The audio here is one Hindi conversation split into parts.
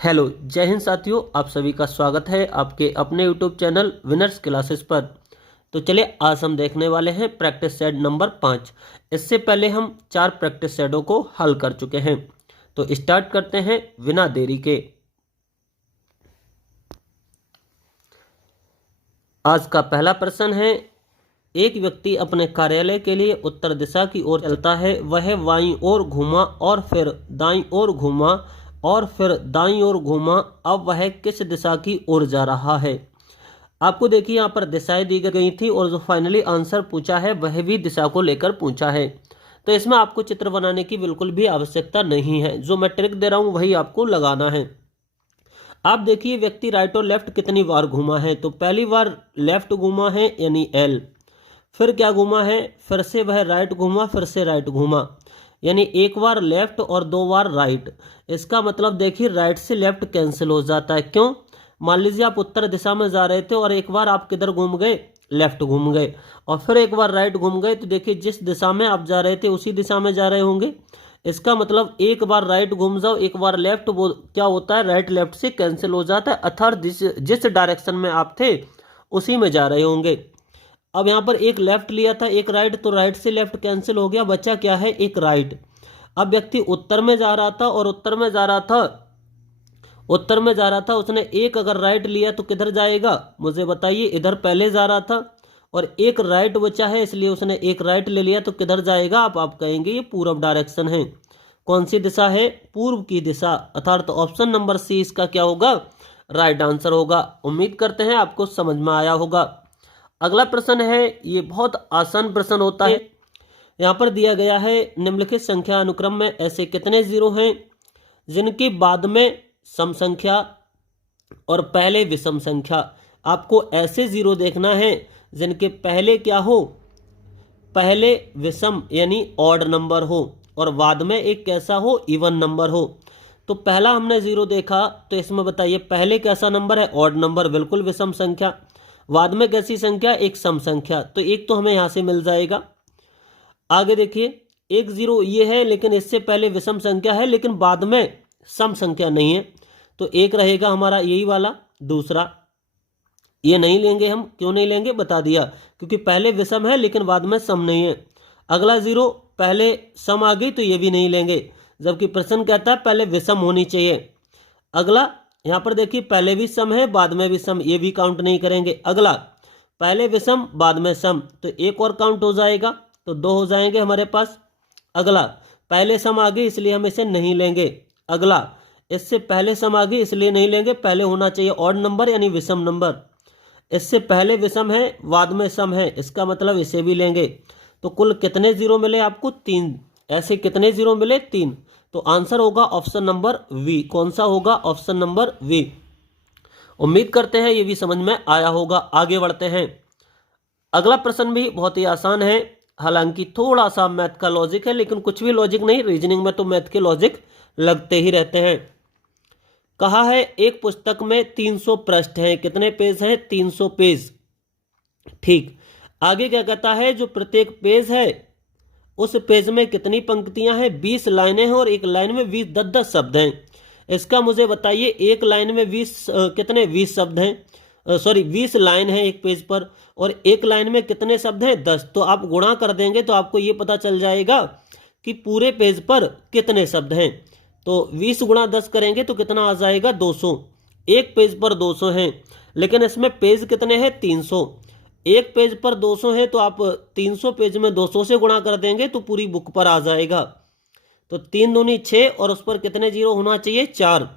हेलो जय हिंद साथियों, आप सभी का स्वागत है आपके अपने यूट्यूब चैनल विनर्स क्लासेस पर। तो चलिए आज हम देखने वाले हैं प्रैक्टिस सेट नंबर 5। इससे पहले हम 4 प्रैक्टिस सेटों को हल कर चुके हैं। तो स्टार्ट करते हैं बिना देरी के। आज का पहला प्रश्न है, एक व्यक्ति अपने कार्यालय के लिए उत्तर दिशा की ओर चलता है। वह बाईं ओर घूमा और फिर दाईं ओर घूमा और फिर दाईं ओर घूमा। अब वह किस दिशा की ओर जा रहा है? आपको देखिए यहाँ पर दिशाएं दी गई थी और जो फाइनली आंसर पूछा है वह भी दिशा को लेकर पूछा है। तो इसमें आपको चित्र बनाने की बिल्कुल भी आवश्यकता नहीं है। जो मैं ट्रिक दे रहा हूँ वही आपको लगाना है। आप देखिए व्यक्ति राइट और लेफ्ट कितनी बार घूमा है। तो पहली बार लेफ्ट घूमा है यानी एल। फिर क्या घूमा है, फिर से वह राइट घूमा, फिर से राइट घूमा, यानी एक बार लेफ्ट और 2 बार राइट। इसका मतलब देखिए राइट से लेफ्ट कैंसिल हो जाता है। क्यों? मान लीजिए आप उत्तर दिशा में जा रहे थे और एक बार आप किधर घूम गए, लेफ्ट घूम गए, और फिर एक बार राइट घूम गए। तो देखिए जिस दिशा में आप जा रहे थे उसी दिशा में जा रहे होंगे। इसका मतलब एक बार राइट घूम जाओ, एक बार लेफ्ट, वो क्या होता है, राइट लेफ्ट से कैंसिल हो जाता है, अर्थात जिस डायरेक्शन में आप थे उसी में जा रहे होंगे। अब यहाँ पर एक लेफ्ट लिया था, एक राइट, तो राइट से लेफ्ट कैंसिल हो गया, बचा क्या है, एक राइट। अब व्यक्ति उत्तर में जा रहा था और उत्तर में जा रहा था, उसने एक अगर राइट लिया तो किधर जाएगा मुझे बताइए, इधर पहले जा रहा था और एक राइट बचा है, इसलिए उसने एक राइट ले लिया तो किधर जाएगा। आप कहेंगे ये पूर्व डायरेक्शन है। कौन सी दिशा है? पूर्व की दिशा, अर्थात तो ऑप्शन नंबर सी इसका क्या होगा, राइट आंसर होगा। उम्मीद करते हैं आपको समझ में आया होगा। अगला प्रश्न है, ये बहुत आसान प्रश्न होता है। यहाँ पर दिया गया है, निम्नलिखित संख्या अनुक्रम में ऐसे कितने जीरो हैं जिनके बाद में सम संख्या और पहले विषम संख्या। आपको ऐसे जीरो देखना है जिनके पहले क्या हो, पहले विषम यानी ऑड नंबर हो और बाद में एक कैसा हो, इवन नंबर हो। तो पहला हमने जीरो देखा, तो इसमें बताइए पहले कैसा नंबर है, ऑड नंबर, बिल्कुल विषम संख्या। बाद में कैसी संख्या, एक सम संख्या। तो एक तो हमें यहां से मिल जाएगा। आगे देखिए, एक जीरो ये है लेकिन इससे पहले विषम संख्या है लेकिन बाद में सम संख्या नहीं है, तो एक रहेगा हमारा यही वाला। दूसरा ये नहीं लेंगे हम, क्यों नहीं लेंगे बता दिया, क्योंकि पहले विषम है लेकिन बाद में सम नहीं है। अगला जीरो पहले सम आ गई तो ये भी नहीं लेंगे, जबकि प्रश्न कहता है पहले विषम होनी चाहिए। अगला यहाँ पर देखिए पहले भी सम है बाद में भी सम, ये भी काउंट नहीं करेंगे। अगला पहले विषम बाद में सम, तो एक और काउंट हो जाएगा, तो 2 हो जाएंगे हमारे पास। अगला पहले सम आ गई इसलिए हम इसे नहीं लेंगे। अगला इससे पहले सम आ गई इसलिए नहीं लेंगे, पहले होना चाहिए ऑड नंबर यानी विषम नंबर। इससे पहले विषम है बाद में सम है, इसका मतलब इसे भी लेंगे। तो कुल कितने जीरो मिले आपको, 3। ऐसे कितने जीरो मिले, 3। तो आंसर होगा ऑप्शन नंबर वी। कौन सा होगा, ऑप्शन नंबर वी। उम्मीद करते हैं ये भी समझ में आया होगा। आगे बढ़ते हैं। अगला प्रश्न भी बहुत ही आसान है, हालांकि थोड़ा सा मैथ का लॉजिक है, लेकिन कुछ भी लॉजिक नहीं, रीजनिंग में तो मैथ के लॉजिक लगते ही रहते हैं। कहा है एक पुस्तक में 300 पृष्ठ हैं, कितने पेज हैं, 300 पेज। ठीक। आगे क्या कहता है, जो प्रत्येक पेज है उस पेज में कितनी पंक्तियां हैं, 20 लाइनें हैं और एक लाइन में 20 10 शब्द हैं। इसका मुझे बताइए, एक लाइन में 20 कितने, 20 शब्द हैं, सॉरी 20 लाइन है एक पेज पर, और एक लाइन में कितने शब्द हैं, 10। तो आप गुणा कर देंगे तो आपको ये पता चल जाएगा कि पूरे पेज पर कितने शब्द हैं। तो 20 गुणा 10 करेंगे तो कितना आ जाएगा, 200। एक पेज पर 200 हैं, लेकिन इसमें पेज कितने हैं, 300। एक पेज पर 200 है तो आप 300 पेज में 200 से गुणा कर देंगे तो पूरी बुक पर आ जाएगा। तो 3 दूनी 6 और उस पर कितने जीरो होना चाहिए, 4।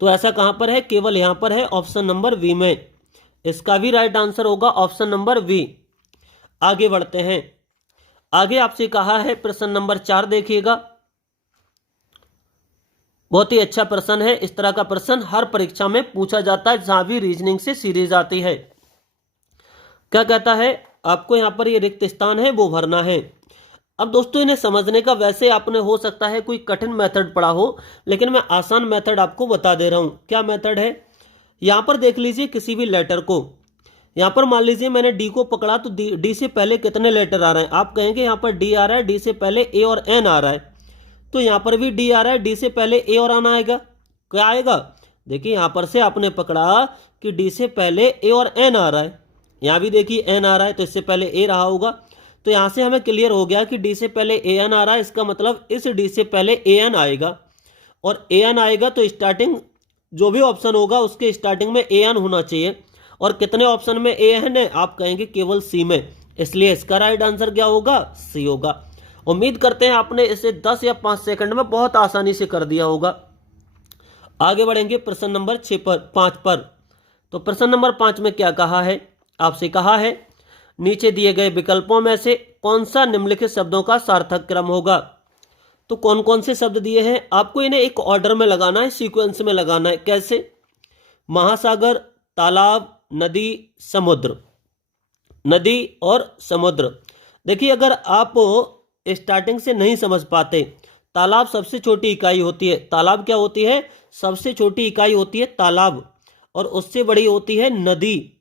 तो ऐसा कहां पर है, केवल यहां पर है, ऑप्शन नंबर वी में। इसका भी राइट आंसर होगा ऑप्शन नंबर वी। आगे बढ़ते हैं। आगे आपसे कहा है प्रश्न नंबर 4 देखिएगा, बहुत ही अच्छा प्रश्न है। इस तरह का प्रश्न हर परीक्षा में पूछा जाता है जहां भी रीजनिंग से सीरीज आती है। क्या कहता है, आपको यहां पर ये रिक्त स्थान है वो भरना है। अब दोस्तों इन्हें समझने का वैसे आपने हो सकता है कोई कठिन मेथड पढ़ा हो, लेकिन मैं आसान मेथड आपको बता दे रहा हूं। क्या मेथड है, यहां पर देख लीजिए किसी भी लेटर को, यहां पर मान लीजिए मैंने डी को पकड़ा तो डी से पहले कितने लेटर आ रहे हैं, आप कहेंगे यहां पर डी आ रहा है, डी से पहले ए और एन आ रहा है, तो यहां पर भी डी आ रहा है, डी से पहले ए और एन आएगा। क्या आएगा? देखिए यहाँ पर से आपने पकड़ा कि डी से पहले ए और एन आ रहा है, यहाँ भी देखिए एन आ रहा है, तो इससे पहले ए रहा होगा। तो यहाँ से हमें क्लियर हो गया कि डी से पहले ए एन आ रहा है, इसका मतलब इस डी से पहले ए एन आएगा, और ए एन आएगा तो स्टार्टिंग जो भी ऑप्शन होगा उसके स्टार्टिंग में ए एन होना चाहिए। और कितने ऑप्शन में ए एन है? आप कहेंगे केवल सी में, इसलिए इसका राइट आंसर क्या होगा? सी होगा। उम्मीद करते हैं आपने इसे 10 या 5 सेकंड में बहुत आसानी से कर दिया होगा। आगे बढ़ेंगे प्रश्न नंबर 5 पर। तो प्रश्न नंबर 5 में क्या कहा है? आपसे कहा है नीचे दिए गए विकल्पों में से कौन सा निम्नलिखित शब्दों का सार्थक क्रम होगा। तो कौन कौन से शब्द दिए हैं? आपको इन्हें एक ऑर्डर में लगाना है, सीक्वेंस में लगाना है। कैसे? महासागर, तालाब, नदी, समुद्र। नदी और समुद्र। देखिए अगर आप स्टार्टिंग से नहीं समझ पाते, तालाब सबसे छोटी इकाई होती है। तालाब क्या होती है? सबसे छोटी इकाई होती है तालाब, और उससे बड़ी होती है नदी,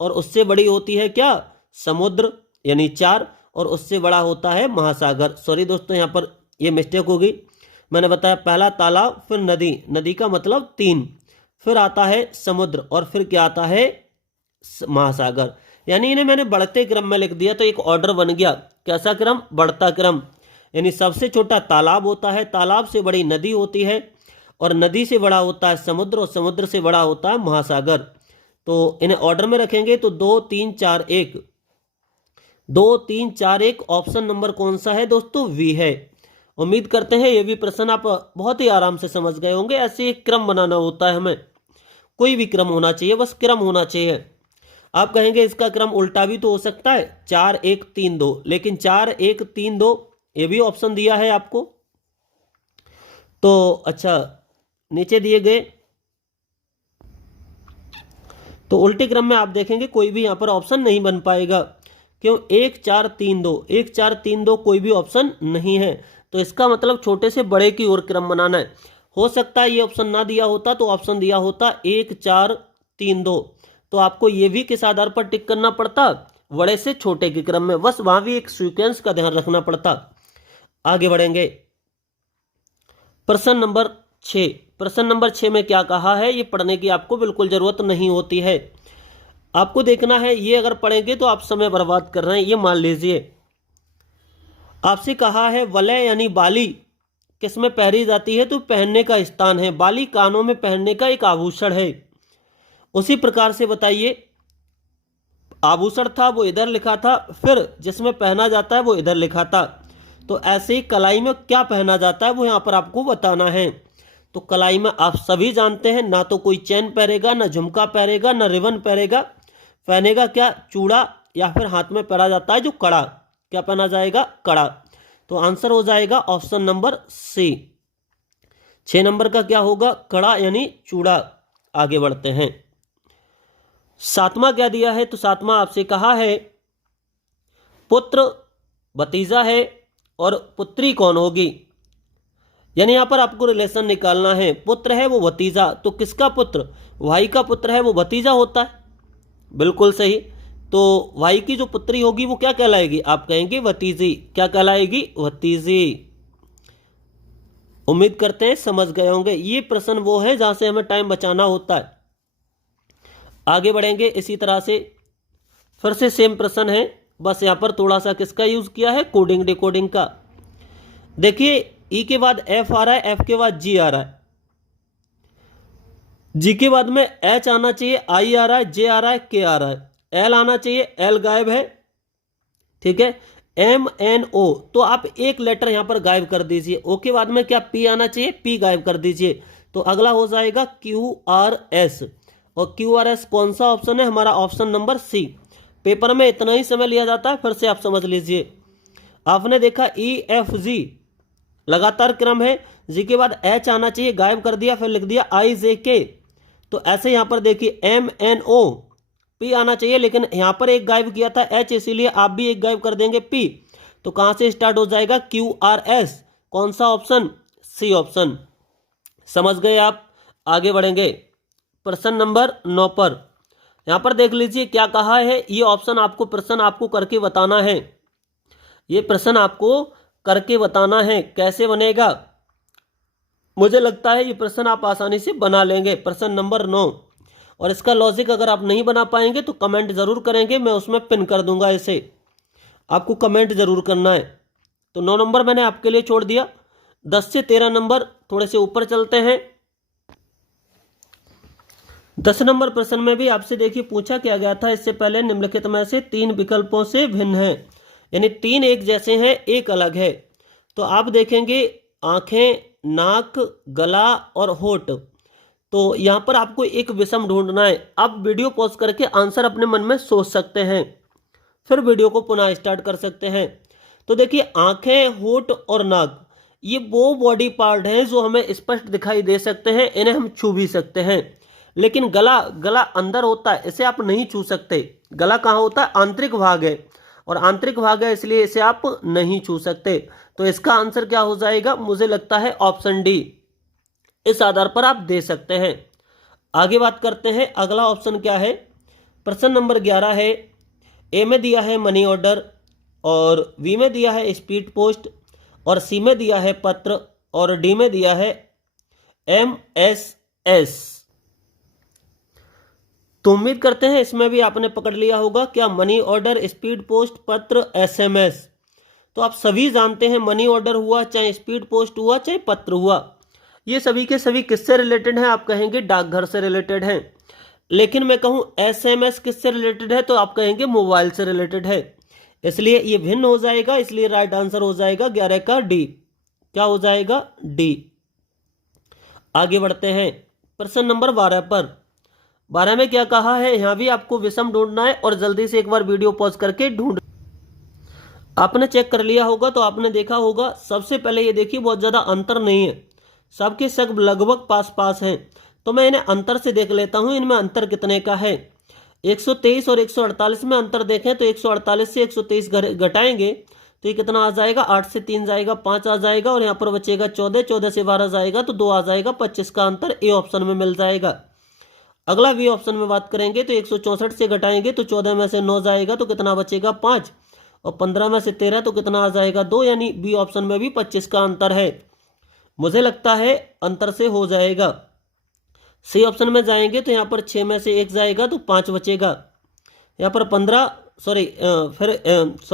और उससे बड़ी होती है क्या? समुद्र, यानी 4, और उससे बड़ा होता है महासागर। सॉरी दोस्तों, यहाँ पर ये मिस्टेक हो गई। मैंने बताया पहला तालाब, फिर नदी, नदी का मतलब 3, फिर आता है समुद्र, और फिर क्या आता है? महासागर। यानी इन्हें मैंने बढ़ते क्रम में लिख दिया तो एक ऑर्डर बन गया। कैसा क्रम? बढ़ता क्रम। यानी सबसे छोटा तालाब होता है, तालाब से बड़ी नदी होती है, और नदी से बड़ा होता है समुद्र, और समुद्र से बड़ा होता है महासागर। तो इन्हें ऑर्डर में रखेंगे तो 2 3 4 1, 2 3 4 1 ऑप्शन नंबर कौन सा है दोस्तों? वी है। उम्मीद करते हैं ये भी प्रश्न आप बहुत ही आराम से समझ गए होंगे। ऐसे एक क्रम बनाना होता है हमें, कोई भी क्रम होना चाहिए, बस क्रम होना चाहिए। आप कहेंगे इसका क्रम उल्टा भी तो हो सकता है, 4 1 3 2, लेकिन 4 1 3 2 ये भी ऑप्शन दिया है आपको। तो अच्छा, नीचे दिए गए तो उल्टे क्रम में आप देखेंगे कोई भी यहां पर ऑप्शन नहीं बन पाएगा। क्यों? 1 4 3 2, 1 4 3 2 कोई भी ऑप्शन नहीं है। तो इसका मतलब छोटे से बड़े की ओर क्रम बनाना है। हो सकता है ये ऑप्शन ना दिया होता तो ऑप्शन दिया होता 1 4 3 2, तो आपको ये भी किस आधार पर टिक करना पड़ता? बड़े से छोटे के क्रम में। बस वहां भी एक सीक्वेंस का ध्यान रखना पड़ता। आगे बढ़ेंगे प्रश्न नंबर 6। प्रश्न नंबर 6 में क्या कहा है? ये पढ़ने की आपको बिल्कुल जरूरत नहीं होती है। आपको देखना है, ये अगर पढ़ेंगे तो आप समय बर्बाद कर रहे हैं। ये मान लीजिए आपसे कहा है वलय यानी बाली किस में पहनी जाती है? तो पहनने का स्थान है। बाली कानों में पहनने का एक आभूषण है। उसी प्रकार से बताइए, आभूषण था वो इधर लिखा था, फिर जिसमें पहना जाता है वो इधर लिखा था। तो ऐसे ही कलाई में क्या पहना जाता है वो यहाँ पर आपको बताना है। तो कलाई में आप सभी जानते हैं, ना तो कोई चैन पहनेगा, ना झुमका पहनेगा, ना रिबन पहनेगा। पहनेगा क्या? चूड़ा, या फिर हाथ में पहना जाता है जो कड़ा। क्या पहना जाएगा? कड़ा। तो आंसर हो जाएगा ऑप्शन नंबर सी। 6 नंबर का क्या होगा? कड़ा यानी चूड़ा। आगे बढ़ते हैं। 7वां क्या दिया है? तो 7वां आपसे कहा है पुत्र, भतीजा है और पुत्री कौन होगी। यानी यहां पर आपको रिलेशन निकालना है। पुत्र है वो भतीजा, तो किसका पुत्र? भाई का पुत्र है वो भतीजा होता है। बिल्कुल सही। तो भाई की जो पुत्री होगी वो क्या कहलाएगी? आप कहेंगे भतीजी। क्या कहलाएगी? भतीजी। उम्मीद करते हैं समझ गए होंगे। ये प्रश्न वो है जहां से हमें टाइम बचाना होता है। आगे बढ़ेंगे इसी तरह से। फिर से सेम प्रश्न है, बस यहां पर थोड़ा सा किसका यूज किया है? कोडिंग डिकोडिंग का। देखिए ई के बाद एफ आ रहा है, एफ के बाद जी आ रहा है, जी के बाद में एच आना चाहिए, आई आ रहा है, जे आ रहा है, के आ रहा है, एल आना चाहिए, एल गायब है। ठीक है, एम एन ओ, तो आप एक लेटर यहां पर गायब कर दीजिए। ओ के बाद में क्या? पी आना चाहिए, पी गायब कर दीजिए। तो अगला हो जाएगा क्यू आर एस। और क्यू आर एस कौन सा ऑप्शन है? हमारा ऑप्शन नंबर सी। पेपर में इतना ही समय लिया जाता है, फिर से आप समझ लीजिए। आपने देखा ई एफ जी लगातार क्रम है, जी के बाद एच आना चाहिए, गायब कर दिया, फिर लिख दिया आई जे के। तो ऐसे यहां पर देखिए एम एन ओ, पी आना चाहिए, लेकिन यहां पर एक गायब किया था एच, इसीलिए आप भी एक गायब कर देंगे पी। तो कहां से स्टार्ट हो जाएगा? Q R S. कौन सा ऑप्शन? C option. समझ गए आप? आगे बढ़ेंगे प्रश्न नंबर 9 पर। यहां पर देख लीजिए क्या कहा है। ये ऑप्शन आपको प्रश्न आपको करके बताना है। ये प्रश्न आपको करके बताना है। कैसे बनेगा? मुझे लगता है ये प्रश्न आप आसानी से बना लेंगे, प्रश्न नंबर 9। और इसका लॉजिक अगर आप नहीं बना पाएंगे तो कमेंट जरूर करेंगे, मैं उसमें पिन कर दूंगा इसे, आपको कमेंट जरूर करना है। तो 9 नंबर मैंने आपके लिए छोड़ दिया। 10 से 13 नंबर थोड़े से ऊपर चलते हैं। 10 नंबर प्रश्न में भी आपसे देखिए पूछा क्या गया था इससे पहले, निम्नलिखित में से 3 विकल्पों से भिन्न है, यानी 3 एक जैसे हैं, एक अलग है। तो आप देखेंगे आंखें, नाक, गला और होठ। तो यहां पर आपको एक विषम ढूंढना है। आप वीडियो पॉज करके आंसर अपने मन में सोच सकते हैं, फिर वीडियो को पुनः स्टार्ट कर सकते हैं। तो देखिए आंखें, होठ और नाक, ये वो बॉडी पार्ट हैं जो हमें स्पष्ट दिखाई दे सकते हैं, इन्हें हम छू भी सकते हैं। लेकिन गला, गला अंदर होता है, इसे आप नहीं छू सकते। गला कहाँ होता है? आंतरिक भाग है, और आंतरिक भाग है इसलिए इसे आप नहीं छू सकते। तो इसका आंसर क्या हो जाएगा? मुझे लगता है ऑप्शन डी। इस आधार पर आप दे सकते हैं। आगे बात करते हैं, अगला ऑप्शन क्या है? प्रश्न नंबर 11 है। ए में दिया है मनी ऑर्डर, और बी में दिया है स्पीड पोस्ट, और सी में दिया है पत्र, और डी में दिया है MSS। तो उम्मीद करते हैं इसमें भी आपने पकड़ लिया होगा। क्या मनी ऑर्डर, स्पीड पोस्ट, पत्र, SMS। तो आप सभी जानते हैं मनी ऑर्डर हुआ, चाहे स्पीड पोस्ट हुआ, चाहे पत्र हुआ, ये सभी के सभी किससे रिलेटेड हैं? आप कहेंगे डाकघर से रिलेटेड हैं। लेकिन मैं कहूं SMS किससे रिलेटेड है, तो आप कहेंगे मोबाइल से रिलेटेड है। इसलिए ये भिन्न हो जाएगा, इसलिए राइट आंसर हो जाएगा 11 का डी। क्या हो जाएगा? डी। आगे बढ़ते हैं प्रश्न नंबर 12 पर। 12 में क्या कहा है? यहां भी आपको विषम ढूंढना है, और जल्दी से एक बार वीडियो पॉज करके ढूंढ। आपने चेक कर लिया होगा तो आपने देखा होगा, सबसे पहले ये देखिए बहुत ज्यादा अंतर नहीं है, सबके सब लगभग पास पास हैं। तो मैं इन्हें अंतर से देख लेता हूं, इनमें अंतर कितने का है। 123 और 148 में अंतर देखें तो 148 से 123 घटाएंगे तो ये कितना आ जाएगा? 8 से 3 जाएगा, 5 आ जाएगा, और यहाँ पर बचेगा 14, 14 से 12 जाएगा तो 2 आ जाएगा, 25 का अंतर ए ऑप्शन में मिल जाएगा। अगला बी ऑप्शन में बात करेंगे तो 164 से घटाएंगे तो 14 में से 9 जाएगा तो कितना बचेगा? 5, और 15 में से 13 तो कितना आ जाएगा? 2, यानी बी ऑप्शन में भी 25 का अंतर है। मुझे लगता है अंतर से हो जाएगा। सी ऑप्शन में जाएंगे तो यहाँ पर 6 में से 1 जाएगा तो 5 बचेगा। यहाँ पर 15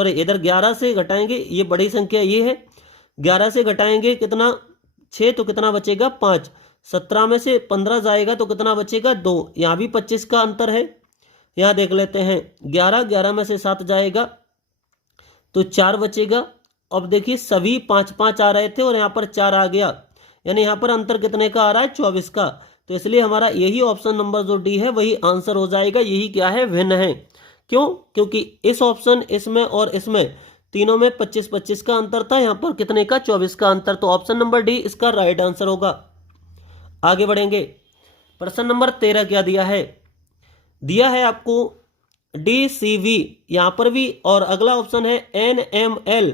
इधर 11 से घटाएंगे, ये बड़ी संख्या ये है, 11 से घटाएंगे कितना? 6, तो कितना बचेगा? 5। 17 में से 15 जाएगा तो कितना बचेगा? 2। यहाँ भी 25 का अंतर है। यहाँ देख लेते हैं, 11 में से 7 जाएगा तो 4 बचेगा। अब देखिए सभी 5 5 आ रहे थे और यहाँ पर 4 आ गया, यानी यहाँ पर अंतर कितने का आ रहा है? 24 का। तो इसलिए हमारा यही ऑप्शन नंबर जो डी है वही आंसर हो जाएगा। यही क्या है? भिन्न है। क्यों? क्योंकि इस ऑप्शन, इसमें और इसमें, तीनों में 25 25 का अंतर था, यहाँ पर कितने का? 24 का अंतर। तो ऑप्शन नंबर डी इसका राइट आंसर होगा। आगे बढ़ेंगे, प्रश्न नंबर 13 क्या दिया है? दिया है आपको DCV, यहां पर भी, और अगला ऑप्शन है NML,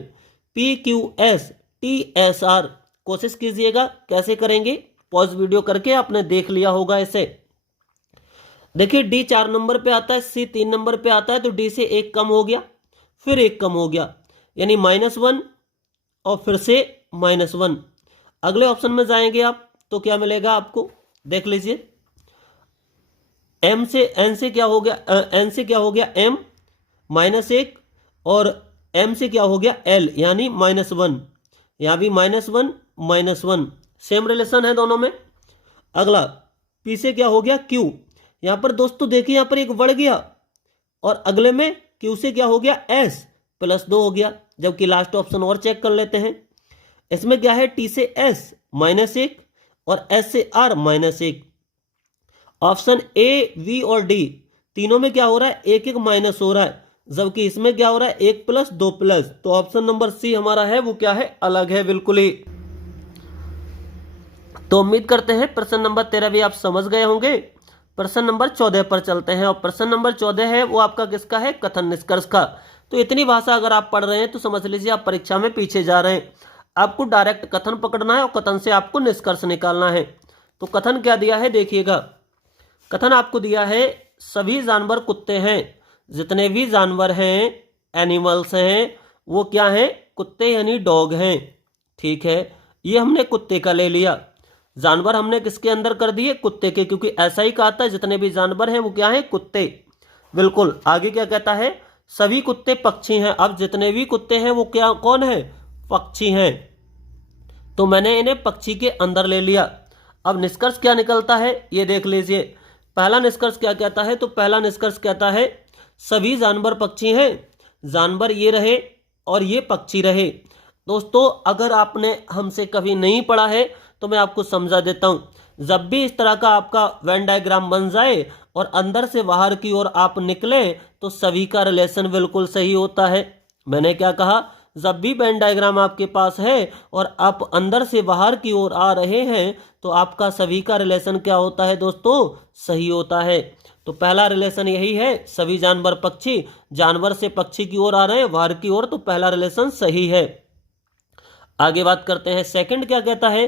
PQS, TSR। कोशिश कीजिएगा कैसे करेंगे, पॉज वीडियो करके आपने देख लिया होगा इसे। देखिए डी 4 नंबर पे आता है, सी 3 नंबर पे आता है, तो डी से 1 कम हो गया, फिर 1 कम हो गया, यानी -1, और फिर से -1। अगले ऑप्शन में जाएंगे आप तो क्या मिलेगा आपको? देख लीजिए, एम से एन से क्या हो गया? एन से क्या हो गया? M, -1, और M से क्या हो गया? L, यानी -1। यहाँ भी -1 -1, सेम रिलेशन है दोनों में। अगला P से क्या हो गया? Q। यहाँ पर दोस्तों देखिए यहाँ पर 1 बढ़ गया, और अगले में Q से क्या हो गया? S, +2 हो गया। जबकि लास्ट ऑप्शन और चेक कर लेते हैं, इसमें क्या है? T से S -1, और S से R -1। ऑप्शन ए, बी और डी तीनों में क्या हो रहा है? 1 1 माइनस हो रहा है, जबकि इसमें क्या हो रहा है? 1 + 2 +। तो ऑप्शन नंबर सी हमारा है वो क्या है? अलग है बिल्कुल ही। तो उम्मीद करते हैं प्रश्न नंबर 13 भी आप समझ गए होंगे। प्रश्न नंबर 14 पर चलते हैं, और प्रश्न नंबर 14 है वो आपका किसका है? कथन निष्कर्ष का। तो इतनी भाषा अगर आप पढ़ रहे हैं तो समझ लीजिए आप परीक्षा में पीछे जा रहे हैं। आपको डायरेक्ट कथन पकड़ना है और कथन से आपको निष्कर्ष निकालना है। तो कथन क्या दिया है देखिएगा। कथन आपको दिया है, सभी जानवर कुत्ते हैं, जितने भी जानवर हैं, एनिमल्स हैं, वो क्या हैं? कुत्ते, यानी डॉग हैं। ठीक है, ये हमने कुत्ते का ले लिया। जानवर हमने किसके अंदर कर दिए, कुत्ते के, क्योंकि ऐसा ही कहा था जितने भी जानवर हैं वो क्या है, कुत्ते। बिल्कुल। आगे क्या कहता है, सभी कुत्ते पक्षी हैं। अब जितने भी कुत्ते हैं वो क्या, कौन है, पक्षी हैं, तो मैंने इन्हें पक्षी के अंदर ले लिया। अब निष्कर्ष क्या निकलता है ये देख लीजिए। पहला निष्कर्ष क्या कहता है, तो पहला निष्कर्ष कहता है सभी जानवर पक्षी हैं। जानवर ये रहे और ये पक्षी रहे। दोस्तों अगर आपने हमसे कभी नहीं पढ़ा है तो मैं आपको समझा देता हूं। जब भी इस तरह का आपका वेन डायग्राम बन जाए और अंदर से बाहर की ओर आप निकले तो सभी का रिलेशन बिल्कुल सही होता है। मैंने क्या कहा, जब भी वेन डायग्राम आपके पास है और आप अंदर से बाहर की ओर आ रहे हैं तो आपका सभी का रिलेशन क्या होता है दोस्तों, सही होता है। तो पहला रिलेशन यही है, सभी जानवर पक्षी, जानवर से पक्षी की ओर आ रहे हैं बाहर की ओर, तो पहला रिलेशन सही है। आगे बात करते हैं, सेकंड क्या कहता है,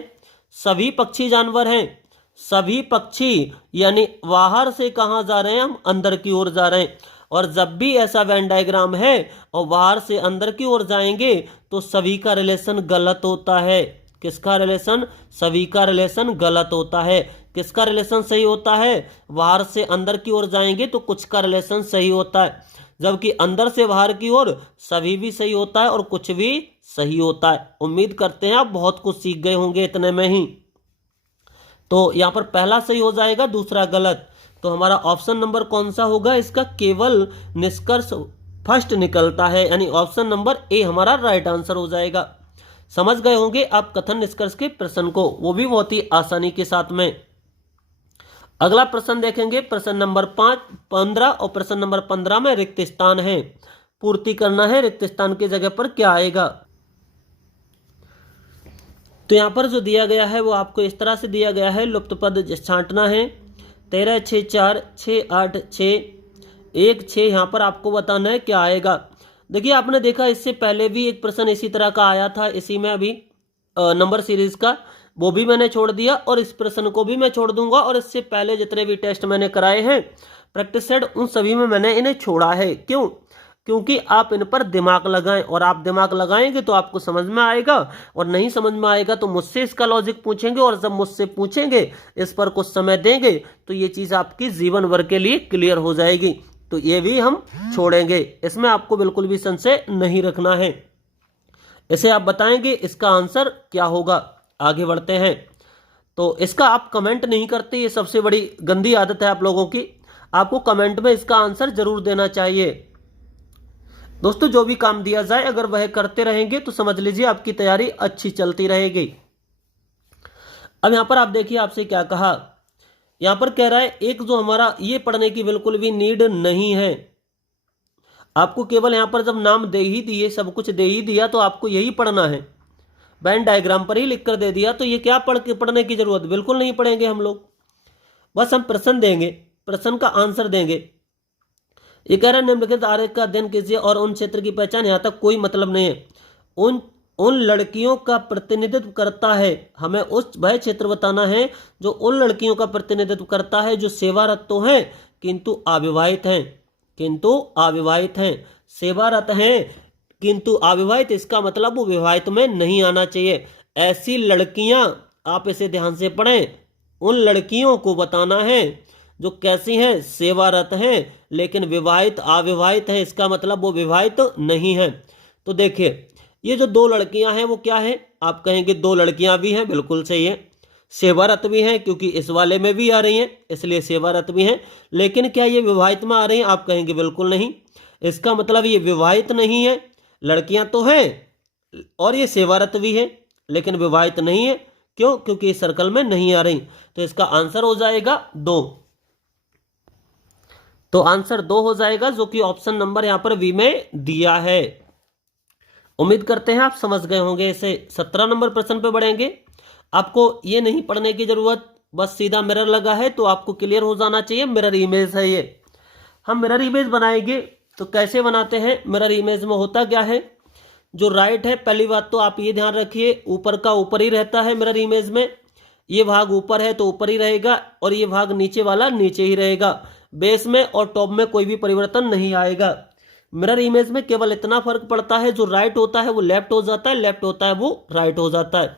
सभी पक्षी जानवर हैं। सभी पक्षी यानी बाहर से कहां जा रहे हैं, हम अंदर की ओर जा रहे हैं। और जब भी ऐसा वेन डायग्राम है और बाहर से अंदर की ओर जाएंगे तो सभी का रिलेशन गलत होता है। किसका रिलेशन, सभी का रिलेशन गलत होता है। किसका रिलेशन सही होता है, बाहर से अंदर की ओर जाएंगे तो कुछ का रिलेशन सही होता है, जबकि अंदर से बाहर की ओर सभी भी सही होता है और कुछ भी सही होता है। उम्मीद करते हैं आप बहुत कुछ सीख गए होंगे इतने में ही। तो यहां पर पहला सही हो जाएगा, दूसरा गलत। तो हमारा ऑप्शन नंबर कौन सा होगा, इसका केवल निष्कर्ष फर्स्ट निकलता है, यानी ऑप्शन नंबर ए हमारा राइट आंसर हो जाएगा। समझ गए होंगे आप कथन निष्कर्ष के प्रश्न को, वो भी बहुत ही आसानी के साथ में। अगला प्रश्न देखेंगे, प्रश्न नंबर 15 और प्रश्न नंबर 15 में रिक्त स्थान है, पूर्ति करना है। रिक्त स्थान की जगह पर क्या आएगा, तो यहां पर जो दिया गया है वो आपको इस तरह से दिया गया है, लुप्त पद छांटना है। 13 6 4 6 8 6 1 6, यहां पर आपको बताना है क्या आएगा। देखिए आपने देखा इससे पहले भी एक प्रश्न इसी तरह का आया था, इसी में अभी नंबर सीरीज का, वो भी मैंने छोड़ दिया और इस प्रश्न को भी मैं छोड़ दूंगा। और इससे पहले जितने भी टेस्ट मैंने कराए हैं प्रैक्टिस सेट, उन सभी में मैंने इन्हें छोड़ा है। क्यों, क्योंकि आप इन पर दिमाग लगाएं, और आप दिमाग लगाएंगे तो आपको समझ में आएगा, और नहीं समझ में आएगा तो मुझसे इसका लॉजिक पूछेंगे, और जब मुझसे पूछेंगे इस पर कुछ समय देंगे तो ये चीज़ आपकी जीवन भर के लिए क्लियर हो जाएगी। तो ये भी हम छोड़ेंगे, इसमें आपको बिल्कुल भी संशय नहीं रखना है। इसे आप बताएंगे इसका आंसर क्या होगा। आगे बढ़ते हैं, तो इसका आप कमेंट नहीं करते, ये सबसे बड़ी गंदी आदत है आप लोगों की। आपको कमेंट में इसका आंसर जरूर देना चाहिए। दोस्तों जो भी काम दिया जाए अगर वह करते रहेंगे तो समझ लीजिए आपकी तैयारी अच्छी चलती रहेगी। अब यहां पर आप देखिए आपसे क्या कहा, यहां पर कह रहा है एक जो हमारा ये पढ़ने की बिल्कुल भी नीड नहीं है, आपको केवल यहां पर जब नाम दे ही दिए, सब कुछ दे ही दिया तो आपको यही पढ़ना है, वेन डायग्राम पर ही लिख कर दे दिया तो ये क्या पढ़ने की जरूरत, बिल्कुल नहीं पढ़ेंगे हम लोग। बस हम प्रश्न देंगे, प्रश्न का आंसर देंगे। ये कह रहा है निम्नलिखित आरेख का अध्ययन कीजिए और उन क्षेत्र की पहचान, यहां तक कोई मतलब नहीं है। उन लड़कियों का प्रतिनिधित्व करता है, हमें उस वह क्षेत्र बताना है जो उन लड़कियों का प्रतिनिधित्व करता है जो सेवारत तो हैं किंतु अविवाहित हैं, किंतु अविवाहित हैं, सेवारत हैं किंतु अविवाहित, इसका मतलब वो विवाहित में नहीं आना चाहिए। ऐसी लड़कियां, आप इसे ध्यान से पढ़ें, उन लड़कियों को बताना है जो कैसी हैं, सेवारत हैं लेकिन विवाहित अविवाहित हैं, इसका मतलब वो विवाहित नहीं है। तो देखिए ये जो दो लड़कियां हैं वो क्या है, आप कहेंगे दो लड़कियां भी हैं, बिल्कुल सही है। सेवारत भी हैं क्योंकि इस वाले में भी आ रही हैं इसलिए सेवारत भी हैं, लेकिन क्या ये विवाहित में आ रही हैं, आप कहेंगे बिल्कुल नहीं। इसका मतलब ये विवाहित नहीं है, लड़कियां तो हैं और ये सेवारत भी है लेकिन विवाहित नहीं है। क्यों, क्योंकि इस सर्कल में नहीं आ रही। तो इसका आंसर हो जाएगा 2। तो आंसर 2 हो जाएगा जो कि ऑप्शन नंबर यहां पर बी में दिया है। उम्मीद करते हैं आप समझ गए होंगे इसे। 17 नंबर प्रश्न पे बढ़ेंगे। आपको ये नहीं पढ़ने की जरूरत, बस सीधा मिरर लगा है तो आपको क्लियर हो जाना चाहिए मिरर इमेज है ये। हम मिरर इमेज बनाएंगे तो कैसे बनाते हैं, मिरर इमेज में होता क्या है, जो राइट है, पहली बात तो आप ये ध्यान रखिए ऊपर का ऊपर ही रहता है मिरर इमेज में, ये भाग ऊपर है तो ऊपर ही रहेगा और ये भाग नीचे वाला नीचे ही रहेगा। बेस में और टॉप में कोई भी परिवर्तन नहीं आएगा। मिरर इमेज में केवल इतना फर्क पड़ता है, जो राइट होता है वो लेफ्ट हो जाता है, लेफ्ट होता है वो राइट हो जाता है।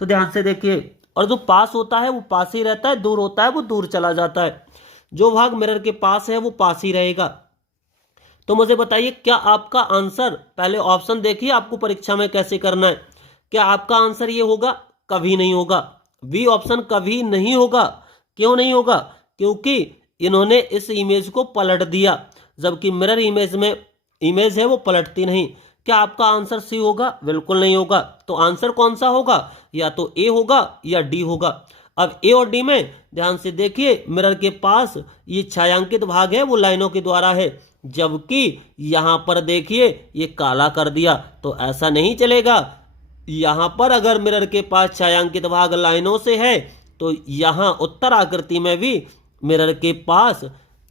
तो ध्यान से देखिए, और जो पास होता है वो पास ही रहता है, दूर होता है वो दूर चला जाता है। जो भाग मिरर के पास है वो पास ही रहेगा। तो मुझे बताइए क्या आपका आंसर, पहले ऑप्शन देखिए आपको परीक्षा में कैसे करना है, क्या आपका आंसर ये होगा? कभी नहीं होगा। बी ऑप्शन कभी नहीं होगा। क्यों नहीं होगा? क्योंकि इन्होंने इस इमेज को पलट दिया, जबकि मिरर इमेज में इमेज है वो पलटती नहीं। क्या आपका आंसर सी होगा? बिल्कुल नहीं होगा। तो आंसर कौन सा होगा? या तो ए होगा या डी होगा। अब ए और डी में ध्यान से देखिए, मिरर के पास ये छायांकित भाग है वो लाइनों के द्वारा है, जबकि यहां पर देखिए ये काला कर दिया। तो ऐसा नहीं चलेगा। यहां पर अगर मिरर के पास छायांकित भाग लाइनों से है तो यहां उत्तर आकृति में भी मिरर के पास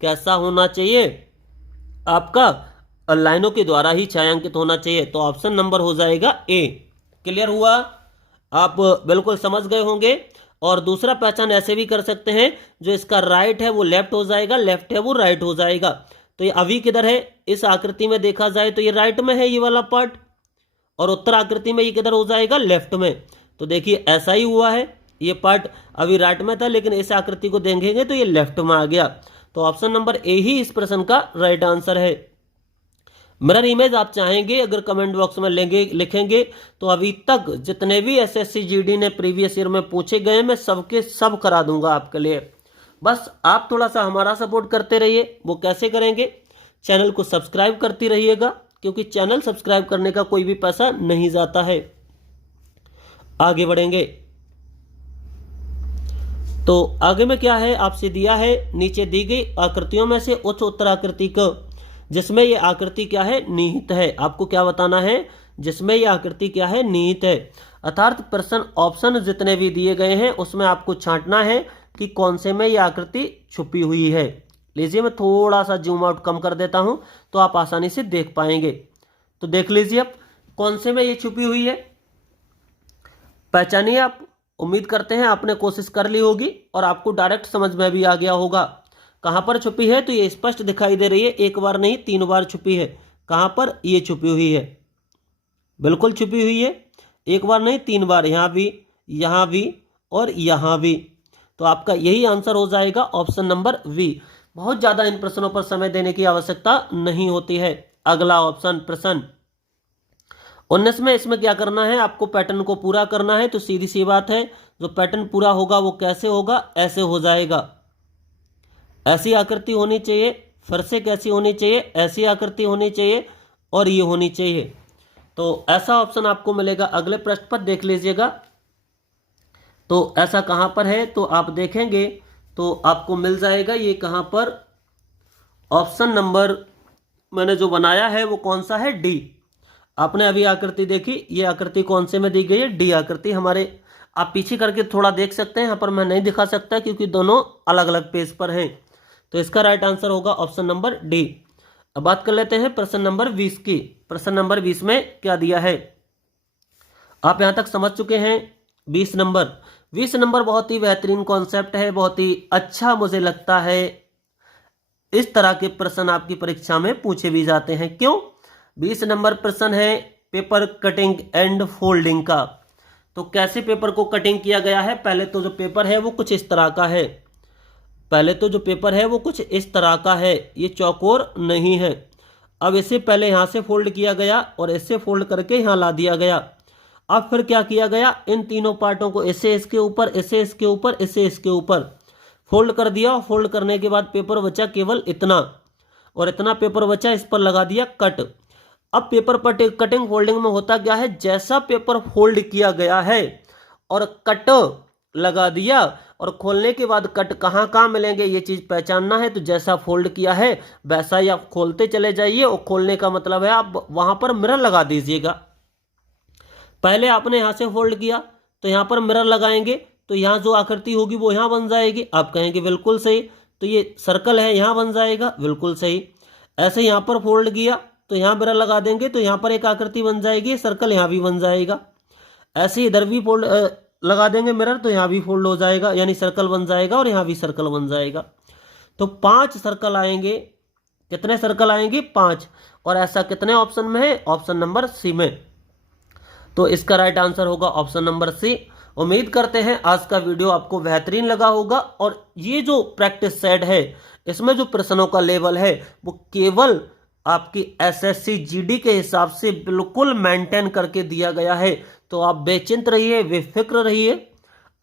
कैसा होना चाहिए? आपका लाइनों के द्वारा ही छायांकित होना चाहिए। तो ऑप्शन नंबर हो जाएगा ए। क्लियर हुआ? आप बिल्कुल समझ गए होंगे। और दूसरा पहचान ऐसे भी कर सकते हैं, जो इसका राइट है वो लेफ्ट हो जाएगा, लेफ्ट है वो राइट हो जाएगा। तो ये अभी किधर है? इस आकृति में देखा जाए तो ये राइट में है ये वाला पार्ट, और उत्तर आकृति में ये किधर हो जाएगा? लेफ्ट में। तो देखिए ऐसा ही हुआ है, ये पार्ट अभी राइट में था लेकिन इस आकृति को देखेंगे तो ये लेफ्ट में आ गया। तो ऑप्शन नंबर ए ही इस प्रश्न का राइट आंसर है। मिरर इमेज आप चाहेंगे अगर कमेंट बॉक्स में लिखेंगे तो अभी तक जितने भी एसएससी जीडी ने प्रीवियस ईयर में पूछे गए मैं सबके सब करा दूंगा आपके लिए। बस आप थोड़ा सा हमारा सपोर्ट करते रहिए। वो कैसे करेंगे? चैनल को सब्सक्राइब करती रहिएगा, क्योंकि चैनल सब्सक्राइब करने का कोई भी पैसा नहीं जाता है। आगे बढ़ेंगे तो आगे में क्या है आपसे दिया है, नीचे दी गई आकृतियों में से उच्च उत्तर आकृति को जिसमें ये आकृति क्या है? निहित है। आपको क्या बताना है? जिसमें ये आकृति क्या है? निहित है। अर्थात प्रश्न ऑप्शन जितने भी दिए गए हैं उसमें आपको छांटना है कि कौन से में ये आकृति छुपी हुई है। लीजिए मैं थोड़ा सा जूम आउट कम कर देता हूं तो आप आसानी से देख पाएंगे। तो देख लीजिए अब कौन से में ये छुपी हुई है, पहचानिए आप। उम्मीद करते हैं आपने कोशिश कर ली होगी और आपको डायरेक्ट समझ में भी आ गया होगा। कहां पर छुपी है? तो ये स्पष्ट दिखाई दे रही है, एक बार नहीं 3 बार छुपी है। कहां पर? ये छुपी हुई है, बिल्कुल छुपी हुई है, एक बार नहीं 3 बार, यहां भी और यहां भी। तो आपका यही आंसर हो जाएगा ऑप्शन नंबर बी। बहुत ज्यादा इन प्रश्नों पर समय देने की आवश्यकता नहीं होती है। अगला ऑप्शन प्रश्न 19 में, इसमें क्या करना है? आपको पैटर्न को पूरा करना है। तो सीधी सी बात है, जो पैटर्न पूरा होगा वो कैसे होगा? ऐसे हो जाएगा। ऐसी आकृति होनी चाहिए, फिर से कैसी होनी चाहिए? ऐसी आकृति होनी चाहिए और ये होनी चाहिए। तो ऐसा ऑप्शन आपको मिलेगा अगले पृष्ठ पर, देख लीजिएगा। तो ऐसा कहां पर है? तो आप देखेंगे तो आपको मिल जाएगा ये कहां पर? ऑप्शन नंबर मैंने जो बनाया है वो कौन सा है? डी। आपने अभी आकृति देखी, ये आकृति कौन से में दी गई है? डी आकृति। हमारे आप पीछे करके थोड़ा देख सकते हैं, यहाँ पर मैं नहीं दिखा सकता क्योंकि दोनों अलग अलग पेज पर हैं। तो इसका राइट आंसर होगा ऑप्शन नंबर डी। अब बात कर लेते हैं प्रश्न नंबर 20 की। प्रश्न नंबर 20 में क्या दिया है? आप यहां तक समझ चुके हैं। 20 नंबर बहुत ही बेहतरीन कॉन्सेप्ट है, बहुत ही अच्छा मुझे लगता है। इस तरह के प्रश्न आपकी परीक्षा में पूछे भी जाते हैं। क्यों? 20 नंबर प्रश्न है पेपर कटिंग एंड फोल्डिंग का। तो कैसे पेपर को कटिंग किया गया है? पहले तो जो पेपर है वो कुछ इस तरह का है, ये चौकोर नहीं है। अब इसे पहले यहां से फोल्ड किया गया और इससे फोल्ड करके यहां ला दिया गया। अब फिर क्या किया गया? इन तीनों पार्टों को इसे इसके ऊपर, इसे इसके ऊपर, इसे इसके ऊपर फोल्ड कर दिया। फोल्ड करने के बाद पेपर बचा केवल इतना, और इतना पेपर बचा, इस पर लगा दिया कट। अब पेपर पर कटिंग फोल्डिंग में होता क्या है? जैसा पेपर फोल्ड किया गया है और कट लगा दिया, और खोलने के बाद कट कहाँ कहाँ मिलेंगे ये चीज पहचानना है। तो जैसा फोल्ड किया है वैसा ही आप खोलते चले जाइए, और खोलने का मतलब है आप वहां पर मिरर लगा दीजिएगा। पहले आपने यहां से फोल्ड किया तो यहां पर मिरर लगाएंगे, तो यहां जो आकृति होगी वो यहां बन जाएगी। आप कहेंगे बिल्कुल सही, तो ये सर्कल है यहां बन जाएगा, बिल्कुल सही। ऐसे यहां पर फोल्ड किया तो यहां मिरर लगा देंगे, तो यहां पर एक आकृति बन जाएगी, सर्कल यहां भी बन जाएगा। ऐसे इधर भी फोल्ड लगा देंगे मिरर, तो यहां भी फोल्ड हो जाएगा, यानी सर्कल बन जाएगा, और यहां भी सर्कल बन जाएगा। तो 5 सर्कल आएंगे। कितने सर्कल आएंगे? 5। और ऐसा कितने ऑप्शन में है? ऑप्शन नंबर सी में। तो इसका राइट आंसर होगा ऑप्शन नंबर सी। उम्मीद करते हैं आज का वीडियो आपको बेहतरीन लगा होगा। और ये जो प्रैक्टिस सेट है इसमें जो प्रश्नों का लेवल है वो केवल आपकी एसएससी जीडी के हिसाब से बिल्कुल मेंटेन करके दिया गया है। तो आप बेचिंत रहिए, बेफिक्र रहिए,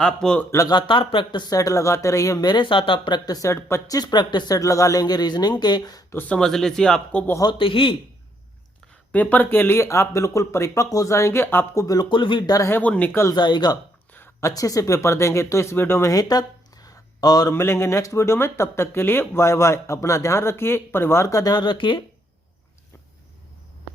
आप लगातार प्रैक्टिस सेट लगाते रहिए मेरे साथ। आप प्रैक्टिस सेट 25 प्रैक्टिस सेट लगा लेंगे रीजनिंग के तो समझ लीजिए आपको बहुत ही पेपर के लिए आप बिल्कुल परिपक्व हो जाएंगे। आपको बिल्कुल भी डर है वो निकल जाएगा, अच्छे से पेपर देंगे। तो इस वीडियो में यहीं तक और मिलेंगे नेक्स्ट वीडियो में। तब तक के लिए बाय बाय। अपना ध्यान रखिए, परिवार का ध्यान रखिए।